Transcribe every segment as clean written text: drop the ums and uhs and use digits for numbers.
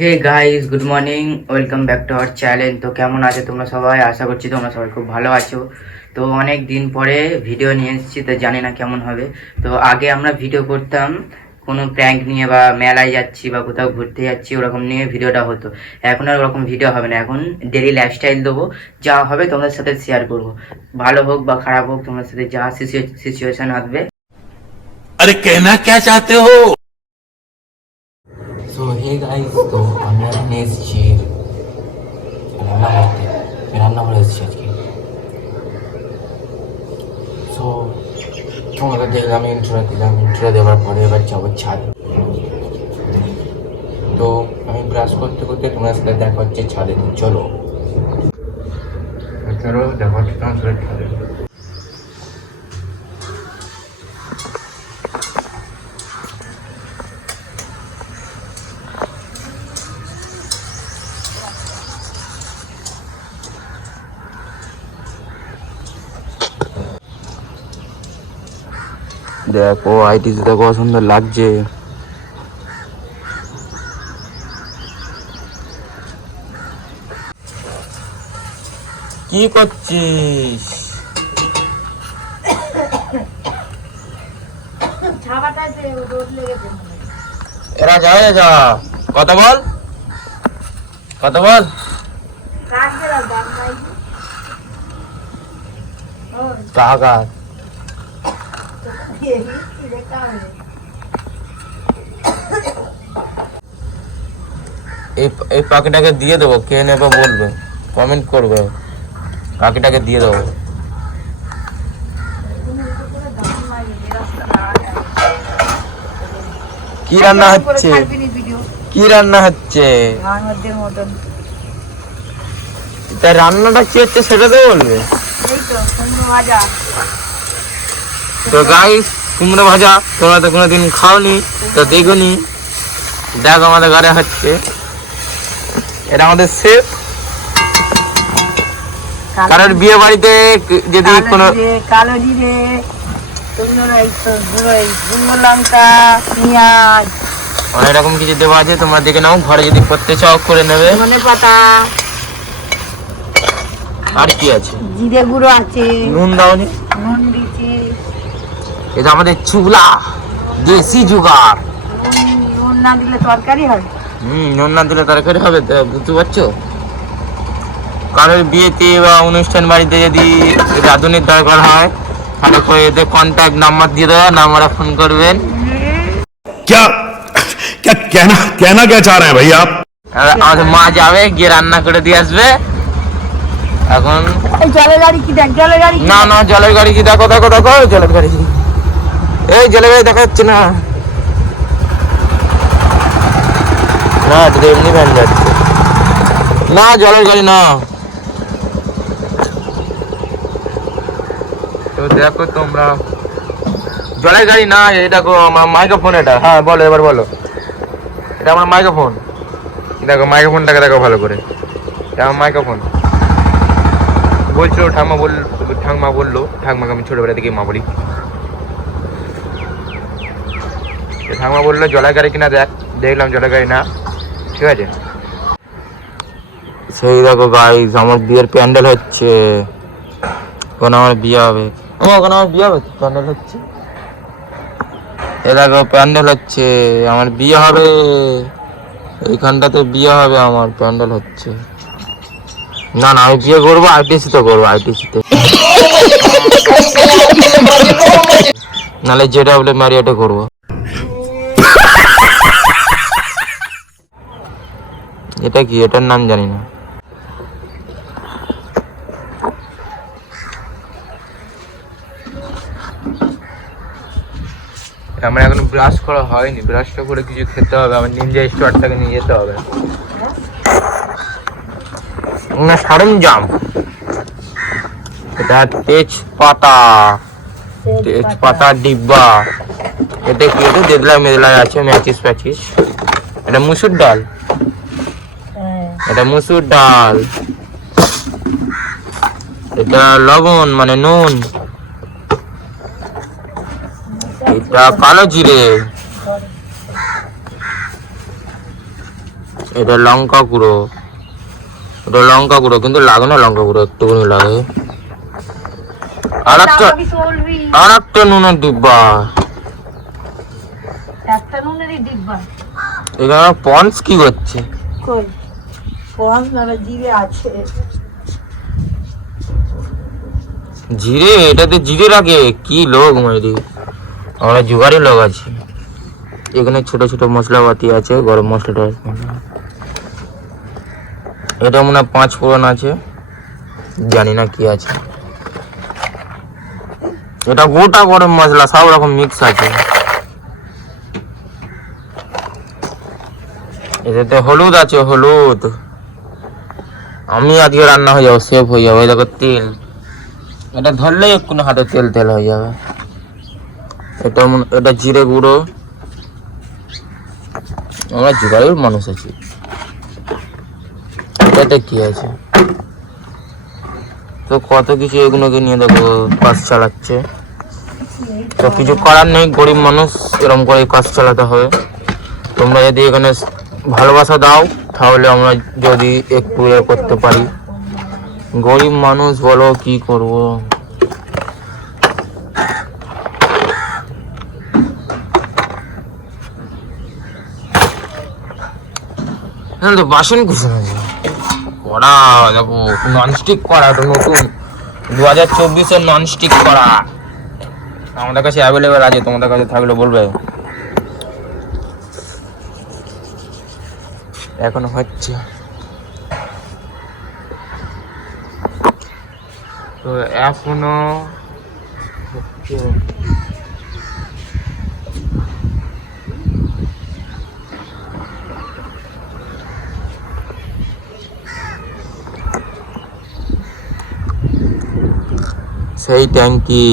Hey guys, good morning, welcome back to our channel. তো কেমন আছো তোমরা সবাই? আশা করছি তোমরা সবাই খুব ভালো আছো। তো অনেক দিন পরে ভিডিও নিয়ে এসেছি, তো জানি না কেমন হবে। তো আগে আমরা ভিডিও করতাম কোনো প্র্যাঙ্ক নিয়ে, বা মেলায় যাচ্ছি বা কোথাও ঘুরতে যাচ্ছি ওরকম নিয়ে ভিডিওটা হতো। এখন আর ওরকম ভিডিও হবে না, এখন ডেলি লাইফস্টাইল দেবো, যা হবে তোমাদের সাথে শেয়ার করবো। ভালো হোক বা খারাপ হোক, তোমাদের সাথে যা সিচুয়েশন আসবে। अरे कहना क्या चाहते हो। সো হে গাইস, তো আমি এখন এসেছি রান্না করতে, রান্নাঘরে এসেছি আজকে। সো তোমাকে দেখলাম, ইন্ট্রো দিলাম, ইন্ট্রো দেওয়ার পরে এবার যাবো ছাদ। তো আমি ব্রাশ করতে করতে তোমার সাথে দেখা হচ্ছে ছাদে। চলো চলো দেখা হচ্ছে তোমার সাথে ছাদে। দেখো আইটিতে দেখো সুন্দর লাগছে। কি করছিস? এরা যায় যা, কথা বল, কথা বল। কাকা এই পাখিটাকে দিয়ে দেবো, কে নেবে বলবে, কমেন্ট করবে, পাখিটাকে দিয়ে দেবো। কি রান্না হচ্ছে? কি রান্না হচ্ছে? তাই রান্নাটা কি হচ্ছে সেটা তো বলবে। তো গাইস, কুমড়ো ভাজা তোমরা তো কোনোদিন খাওনি, তো দেখুনি। দেখো আমাদের ঘরে হচ্ছে, এটা আমাদের শেফ। কারোর বিয়ে বাড়িতে যদি কোনো কালো জিরে, লঙ্কা, পেঁয়াজ, অনেক রকম কিছু দেওয়া আছে, তোমরা দেখে নাও। ঘরে যদি করতে চাও করে নেবে। ধনে পাতা, আর কি আছে? জিরে গুঁড়ো আছে, নুন দাওনি? নুন দিচ্ছি। এটা আমাদের চুলা, দেশি জুগার। নুন না দিলে তরকারি হয়? নুন না দিলে তরকারি হবে, বুঝতে পারছো? কারোর বিয়েতে বা অনুষ্ঠান বাড়িতে যদি রাঁধুনির দরকার হয়, তাহলে করে এদের কন্ট্যাক্ট নাম্বার দিয়ে দেওয়া, নাম্বারে ফোন করবেন। क्या क्या कहना कहना क्या चाह रहे हैं भैया आप। আমাদের মা যাবে, গিয়ে রান্না করে দিয়ে আসবে। এখন জলের গাড়ি কি দেখ, জলের গাড়ি না না, জলের গাড়ি কি? দেখো দেখো দেখো, জলের গাড়ি। এই জলের গাড়ি দেখা যাচ্ছে না, না এমনি ভ্যান যাচ্ছে না, জলের গাড়ি না। তো দেখো তোমরা, জলের গাড়ি না, এটা আমার মাইক্রোফোন। এটা হ্যাঁ বলো, এবার বলো। এটা আমার মাইক্রোফোন। দেখো মাইক্রোফোনটাকে দেখো ভালো করে, এটা আমার মাইক্রোফোন। বলছিল ঠাকমা বললো, ঠাকমাকে আমি ছোটবেলা থেকে মা বলি। ঠাকমা বললো জলের গাড়ি কিনা দেখ, দেখলাম জলের গাড়ি না, ঠিক আছে। সেই দেখো গাইস, আমার বিয়ের প্যান্ডেল হচ্ছে। ওখানে আমার বিয়ে হবে, ওখানে আমার বিয়ে হবে, প্যান্ডেল হচ্ছে। এ দেখো প্যান্ডেল হচ্ছে, আমার বিয়ে হবে এইখানটাতে, বিয়ে হবে আমার, প্যান্ডেল হচ্ছে। না না, আমি বিয়ে করবো আইটিসিতে করবো, আইটিসিতে, নাহলে যেটা বলে ম্যারিয়েটে করবো। এটা কি? এটার নাম জানি না। আমার এখন ব্রাশ করা হয়নি, ব্রাশটা করে কিছু খেতে হবে, আমার নিনজা স্টোরটাকে নিয়ে যেতে হবে না, সরঞ্জাম। এটা তেজপাতা, তেজপাতা ডিব্বা। এটা কি? এটা দেদলায় মেদলায় আছে, ম্যাচিস প্যাচিস। এটা মুসুর ডাল, এটা মুসুর ডাল। এটা লবণ মানে নুন। এটা কালো জিরে, এটা লঙ্কা গুঁড়ো, এটা লঙ্কা গুঁড়ো, কিন্তু লাগে না লঙ্কা গুঁড়ো, একটুখানি লাগে। আর একটা চলবি নুনের ডিব্বা, একটা নুনেরই ডিব্বা। এখানে পন্স কি করছে? কই পঞ্চ না জিরে আছে। জিরে, এটাতে জিরে রাখে কি লোক মাইরি, আমরা জুগারি লোক আছি। এখানে ছোট ছোট মশলাপাতি আছে, গরম মশলা, এটা মনে হয় 5 ফোড়ন আছে, জানি না কি আছে। এটা গোটা গরম মশলা, সব রকম মিক্স আছে। এটাতে হলুদ আছে, হলুদ। আমি আজকে রান্না হয়ে যাবো, সেভ হয়ে যাবে। দেখো তেল, এটা ধরলেই এক্ষুনি হাতে তেল তেল হয়ে যাবে। এটা জিরে গুঁড়ো, আমরা জুগাড়ির মানুষ আছি। এটাতে কি আছে তো কত কিছু, এগুলোকে নিয়ে দেখো কাজ চালাচ্ছে। তো কিছু করার নেই, গরিব মানুষ এরকম করে কাজ চালাতে হবে। তোমরা যদি এখানে ভালোবাসা দাও তাহলে আমরা যদি একটু করতে পারি। গরিব মানুষ বলো কি করব। তো বাসন কিছু কড়া, দেখো ননস্টিক কড়া, তো নতুন 2024-এর ননস্টিক কড়া আমাদের কাছে অ্যাভেলেবেল আছে, তোমাদের কাছে থাকলে বলবে। এখনো হচ্ছে, তো এখনো হচ্ছে। সেই ট্যাঙ্কি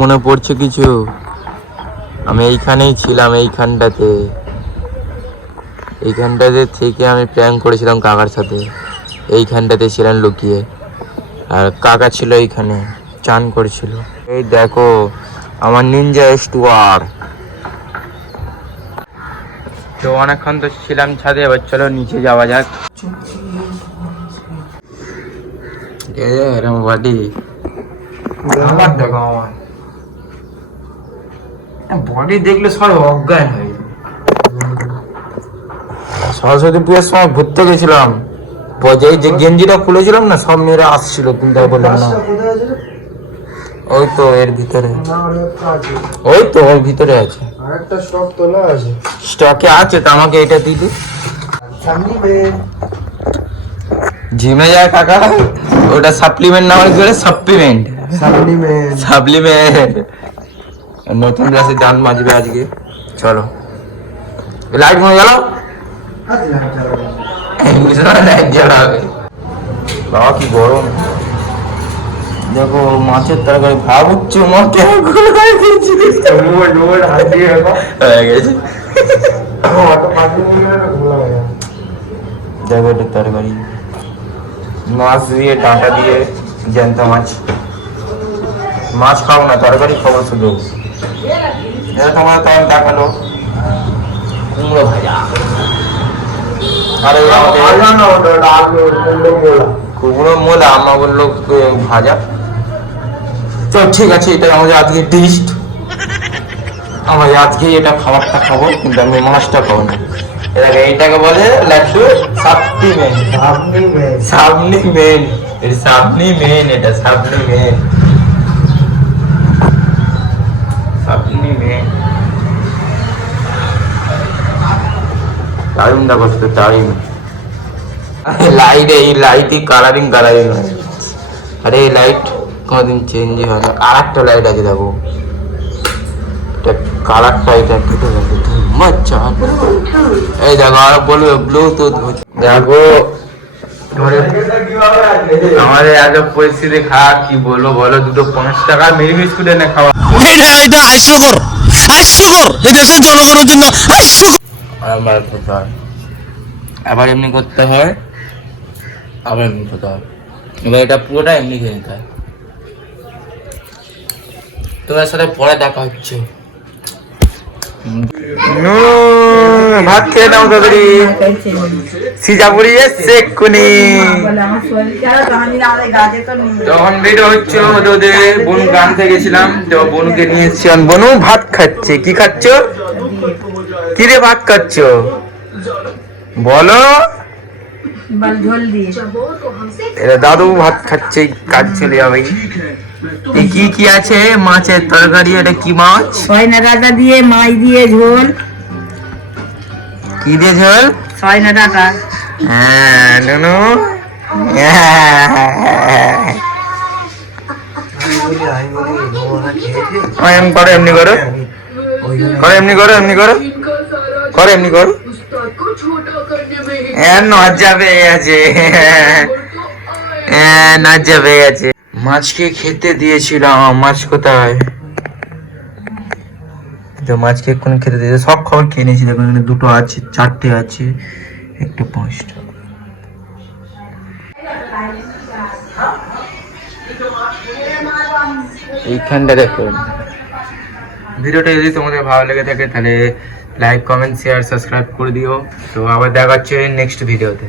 মনে পড়ছে কিছু? আমি এইখানেই ছিলাম, এইখানটাতে থেকে আমি প্র্যাঙ্ক করেছিলাম কাকার সাথে। এইখানটাতে ছিলেন লুকিয়ে, আর কাকা ছিল এইখানে চান করছিল। এই দেখো আমার নিনজা স্টুয়ার। তো অনেকক্ষণ তো ছিলাম ছাদে, এবার চলো নিচে যাওয়া যাক। এরম বাড়ি আমার দেখো, আমার বডি দেখলে সবাই অজ্ঞান হয়ে যায়। সরস্বতী পুজোর সময় ঘুরতে গেছিলাম, যেই যে গেঞ্জিটা খুলেছিলাম না, সব মেয়েরা আসছিল, কিন্তু বললাম না। ওই তো এর ভিতরে, ওই তো ওর ভিতরে আছে, আরেকটা স্টক তোলা আছে। স্টকে আছে, তো আমাকে এটা দিবি। জিমে যায় কাকা, ওটা সাপ্লিমেন্ট না বলে সাপ্লিমেন্ট, সাপ্লিমেন্ট। নতুন ক্লাসে গান বাজবে আজকে, চলো। লাইট মনে গেল, লাইট জ্বালাবে। বাবা কি গরম, দেখো মাছের তরকারি ভাব হচ্ছে, হয়ে গেছে। দেখো এটা তরকারি, মাছ দিয়ে, ডাঁটা দিয়ে, জ্যান্ত মাছ। মাছ খাও না, তরকারি খাবো শুধু। এটা তোমার তখন দেখালো কুমড়ো ভাজা, আরে কুমড়ো মোলা, আমা বললো ভাজা। তো ঠিক আছে, এটা আমাদের আজকে টেস্ট, আমরা আজকে এটা খাবারটা খাবো, কিন্তু আমি মাছটা খাবো না। এইটাকে বলে লাড্ডু সাপ্লিমেন্ট, সাপ্লিমেন্ট, এটা সাপ্লিমেন্ট, এটা সাপ্লিমেন্ট, সাপ্লিমেন্ট। দারুণ দেখো, দারুণ লাইট, এই লাইটই কালারিং আরে এই লাইট কোনোদিন চেঞ্জ হয় না। আর একটা লাইট আছে দেখো, কালারটা এটা কেটে গেছে, এই দেখো। আর বলবে ব্লুটুথ, দেখো আমাদের এত পরিস্থিতি খারাপ, কি বলবো বলো। দুটো 5 টাকা মিনি বিস্কুট এনে খাওয়া, এটা হাস্যকর, হাস্যকর, এদেশের জনগণের জন্য হাস্যকর। আবার খেতে হয়, আবার এমনি করতে হয়, আবার এমনি খেতে হয়। এবার এটা পুরোটা এমনি খেয়ে নিতে হয়। তোমার সাথে পরে দেখা হচ্ছে। ভাত খেয়ে নাও তাড়াতাড়ি। সিজাপুরি এসছে এক্ষুনি। তখন ভিডিও হচ্ছে ওদের বনু গান থেকে গেছিলাম, তো বনুকে নিয়ে এসছি। বনু ভাত খাচ্ছে। কি খাচ্ছ? কি রে ভাত খাচ্ছ বলো? ঝোল দিয়ে এরা দাদু ভাত খাচ্ছে, কাজ চলে যাবে। কি কি আছে? মাছের তরকারি। এটা কি মাছ? সয়না ডাটা দিয়ে মাছ দিয়ে ঝোল। কি দিয়ে ঝোল? সয়না ডাটা। হ্যাঁ নুনু। এমনি করো, এমনি করো, এমনি করো, এমনি করো, করো এমনি করো। লজ্জা পেয়ে গেছে, লজ্জা পেয়ে গেছে। মাছকে খেতে দিয়েছিলাম। মাছ কোথায়? তো মাছকে এক্ষুনি খেতে দিয়েছে। সব খবর খেয়ে নিয়েছি। দেখুন এখানে দুটো আছে, চারটে আছে, একটা পাঁচটা। এইখানটা দেখুন। ভিডিওটা যদি তোমাদের ভালো লেগে থাকে তাহলে লাইক, কমেন্ট, শেয়ার, সাবস্ক্রাইব করে দিও। তো আবার দেখা হচ্ছে নেক্সট ভিডিওতে।